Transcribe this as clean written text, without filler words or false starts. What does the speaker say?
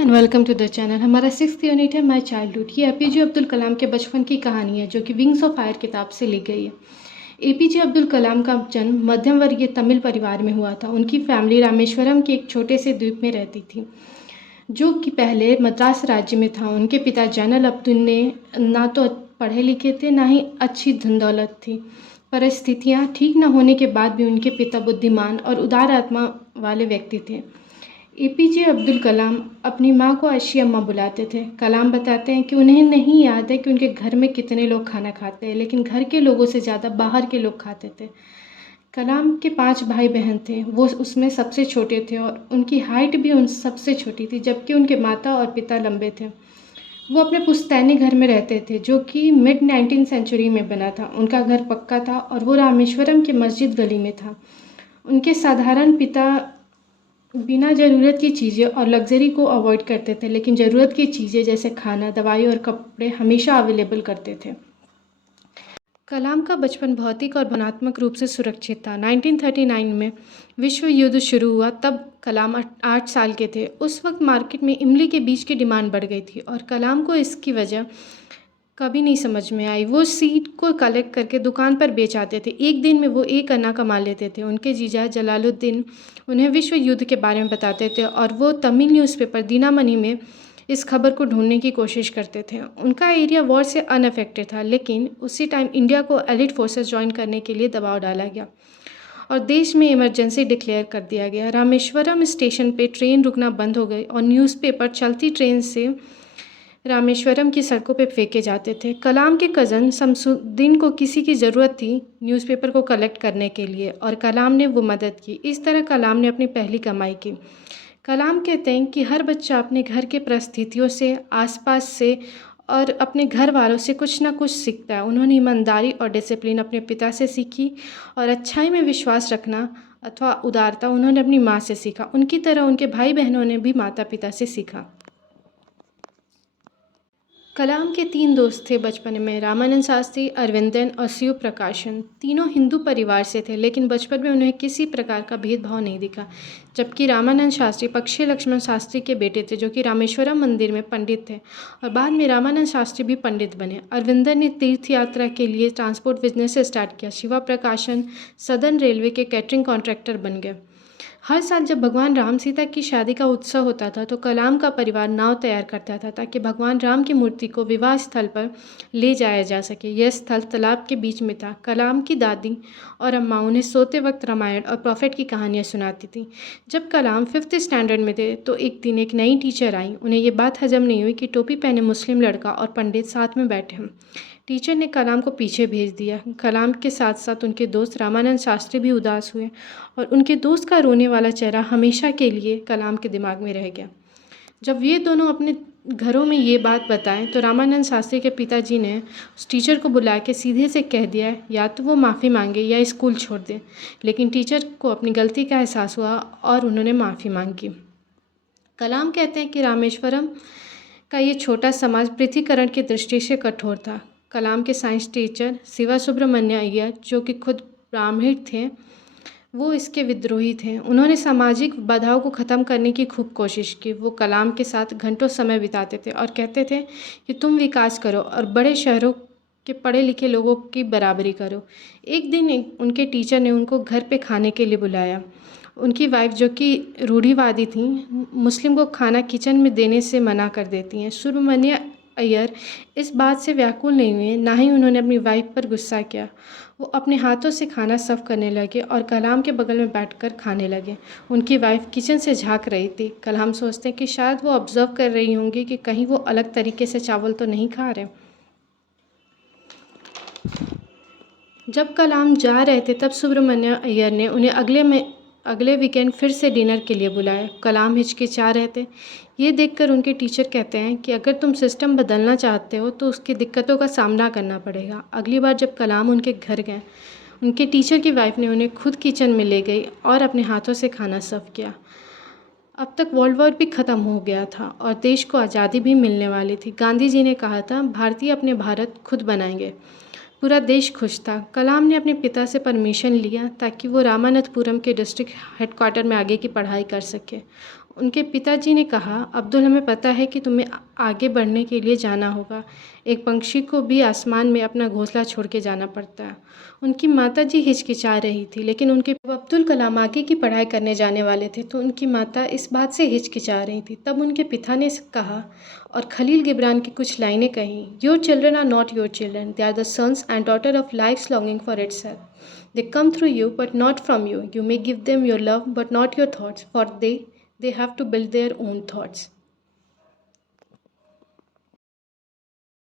And welcome to the channel. हमारा 6th unit है my childhood. ये एपीजे अब्दुल कलाम के बचपन की कहानी है जो कि विंग्स ऑफ फायर किताब से ली गई है। एपीजे अब्दुल कलाम का जन्म मध्यम वर्गीय तमिल परिवार में हुआ था। उनकी फैमिली रामेश्वरम के एक छोटे से द्वीप में रहती थी जो कि पहले मद्रास राज्य में था। उनके पिता जैनल अब्दुल ने ना तो पढ़े लिखे थे ना ही अच्छी धन दौलत थी। परिस्थितियाँ ठीक न होने के बाद भी उनके पिता बुद्धिमान और उदार आत्मा वाले व्यक्ति थे। एपीजे अब्दुल कलाम अपनी माँ को आशी अम्मा बुलाते थे। कलाम बताते हैं कि उन्हें नहीं याद है कि उनके घर में कितने लोग खाना खाते हैं, लेकिन घर के लोगों से ज़्यादा बाहर के लोग खाते थे। कलाम के 5 भाई बहन थे, वो उसमें सबसे छोटे थे और उनकी हाइट भी उन सबसे छोटी थी, जबकि उनके माता और पिता लंबे थे। वो अपने पुश्तैनी घर में रहते थे जो कि मिड 19th सेंचुरी में बना था। उनका घर पक्का था और वो रामेश्वरम के मस्जिद गली में था। उनके साधारण पिता बिना ज़रूरत की चीज़ें और लग्जरी को अवॉइड करते थे, लेकिन ज़रूरत की चीज़ें जैसे खाना, दवाई और कपड़े हमेशा अवेलेबल करते थे। कलाम का बचपन भौतिक और भावनात्मक रूप से सुरक्षित था। 1939 में विश्व युद्ध शुरू हुआ, तब कलाम 8 साल के थे। उस वक्त मार्केट में इमली के बीज की डिमांड बढ़ गई थी और कलाम को इसकी वजह कभी नहीं समझ में आई। वो सीड को कलेक्ट करके दुकान पर बेच आते थे। एक दिन में वो 1 अन्ना कमा लेते थे। उनके जीजा जलालुद्दीन उन्हें विश्व युद्ध के बारे में बताते थे और वो तमिल न्यूज़पेपर दिनामणि में इस खबर को ढूंढने की कोशिश करते थे। उनका एरिया वॉर से अनअफेक्टेड था, लेकिन उसी टाइम इंडिया को एलिट फोर्सेस ज्वाइन करने के लिए दबाव डाला गया और देश में इमरजेंसी डिक्लेयर कर दिया गया। रामेश्वरम स्टेशन पे ट्रेन रुकना बंद हो गई और न्यूज़पेपर चलती ट्रेन से रामेश्वरम की सड़कों पे फेंके जाते थे। कलाम के कज़न शमसुद्दीन को किसी की ज़रूरत थी न्यूज़पेपर को कलेक्ट करने के लिए और कलाम ने वो मदद की। इस तरह कलाम ने अपनी पहली कमाई की। कलाम कहते हैं कि हर बच्चा अपने घर के परिस्थितियों से, आसपास से और अपने घर वालों से कुछ ना कुछ सीखता है। उन्होंने ईमानदारी और डिसिप्लिन अपने पिता से सीखी और अच्छाई में विश्वास रखना अथवा उदारता उन्होंने अपनी माँ से सीखा। उनकी तरह उनके भाई बहनों ने भी माता पिता से सीखा। कलाम के 3 दोस्त थे बचपन में, रामानंद शास्त्री, अरविंदन और शिव प्रकाशन। तीनों हिंदू परिवार से थे, लेकिन बचपन में उन्हें किसी प्रकार का भेदभाव नहीं दिखा। जबकि रामानंद शास्त्री पक्षी लक्ष्मण शास्त्री के बेटे थे जो कि रामेश्वरम मंदिर में पंडित थे और बाद में रामानंद शास्त्री भी पंडित बने। अरविंदन ने तीर्थ यात्रा के लिए ट्रांसपोर्ट बिजनेस स्टार्ट किया। शिवा प्रकाशन सदर्न रेलवे के कैटरिंग कॉन्ट्रैक्टर बन गए। हर साल जब भगवान राम सीता की शादी का उत्सव होता था तो कलाम का परिवार नाव तैयार करता था ताकि भगवान राम की मूर्ति को विवाह स्थल पर ले जाया जा सके। यह स्थल तालाब के बीच में था। कलाम की दादी और अम्मा उन्हें सोते वक्त रामायण और प्रॉफिट की कहानियाँ सुनाती थी। जब कलाम 5th स्टैंडर्ड में थे तो एक दिन एक नई टीचर आई। उन्हें ये बात हजम नहीं हुई कि टोपी पहने मुस्लिम लड़का और पंडित साथ में बैठे हैं। टीचर ने कलाम को पीछे भेज दिया। कलाम के साथ साथ उनके दोस्त रामानंद शास्त्री भी उदास हुए और उनके दोस्त का रोने वाला चेहरा हमेशा के लिए कलाम के दिमाग में रह गया। जब ये दोनों अपने घरों में ये बात बताएं तो रामानंद शास्त्री के पिताजी ने उस टीचर को बुला के सीधे से कह दिया या तो वो माफ़ी मांगे या स्कूल छोड़ दे। लेकिन टीचर को अपनी गलती का एहसास हुआ और उन्होंने माफ़ी मांगी। कलाम कहते हैं कि रामेश्वरम का ये छोटा समाज पृथ्वीकरण की दृष्टि से कठोर था। कलाम के साइंस टीचर शिवा सुब्रमण्य अय्यर जो कि खुद ब्राह्मण थे, वो इसके विद्रोही थे। उन्होंने सामाजिक बाधाओं को ख़त्म करने की खूब कोशिश की। वो कलाम के साथ घंटों समय बिताते थे और कहते थे कि तुम विकास करो और बड़े शहरों के पढ़े लिखे लोगों की बराबरी करो। एक दिन उनके टीचर ने उनको घर पे खाने के लिए बुलाया। उनकी वाइफ जो कि रूढ़िवादी थी, मुस्लिम को खाना किचन में देने से मना कर देती हैं। सुब्रमण्य अय्यर इस बात से व्याकुल नहीं हुए, ना ही उन्होंने अपनी वाइफ पर गुस्सा किया। वो अपने हाथों से खाना सर्व करने लगे और कलाम के बगल में बैठकर खाने लगे। उनकी वाइफ किचन से झांक रही थी। कलाम सोचते हैं कि शायद वो ऑब्जर्व कर रही होंगी कि कहीं वो अलग तरीके से चावल तो नहीं खा रहे। जब कलाम जा रहे थे तब सुब्रमण्य अय्यर ने उन्हें अगले वीकेंड फिर से डिनर के लिए बुलाया। कलाम हिचकिचा रहे थे। ये देखकर उनके टीचर कहते हैं कि अगर तुम सिस्टम बदलना चाहते हो तो उसकी दिक्कतों का सामना करना पड़ेगा। अगली बार जब कलाम उनके घर गए, उनके टीचर की वाइफ ने उन्हें खुद किचन में ले गई और अपने हाथों से खाना सर्व किया। अब तक वर्ल्ड वॉर भी ख़त्म हो गया था और देश को आज़ादी भी मिलने वाली थी। गांधी जी ने कहा था, भारतीय अपने भारत खुद बनाएंगे। पूरा देश खुश था। कलाम ने अपने पिता से परमिशन लिया ताकि वो रामानाथपुरम के डिस्ट्रिक्ट हेडक्वार्टर में आगे की पढ़ाई कर सके। उनके पिताजी ने कहा, अब्दुल, हमें पता है कि तुम्हें आगे बढ़ने के लिए जाना होगा। एक पंछी को भी आसमान में अपना घोंसला छोड़ के जाना पड़ता है। उनकी माताजी हिचकिचा रही थी, लेकिन उनके जब अब्दुल कलाम आगे की पढ़ाई करने जाने वाले थे तो उनकी माता इस बात से हिचकिचा रही थी। तब उनके पिता ने कहा और खलील गिब्रान की कुछ लाइनें कहीं, your children are not your children, they are the sons and daughter of life's longing for itself. They come through you but not from you. You may give them your love but not your thoughts, for they have to build their own thoughts.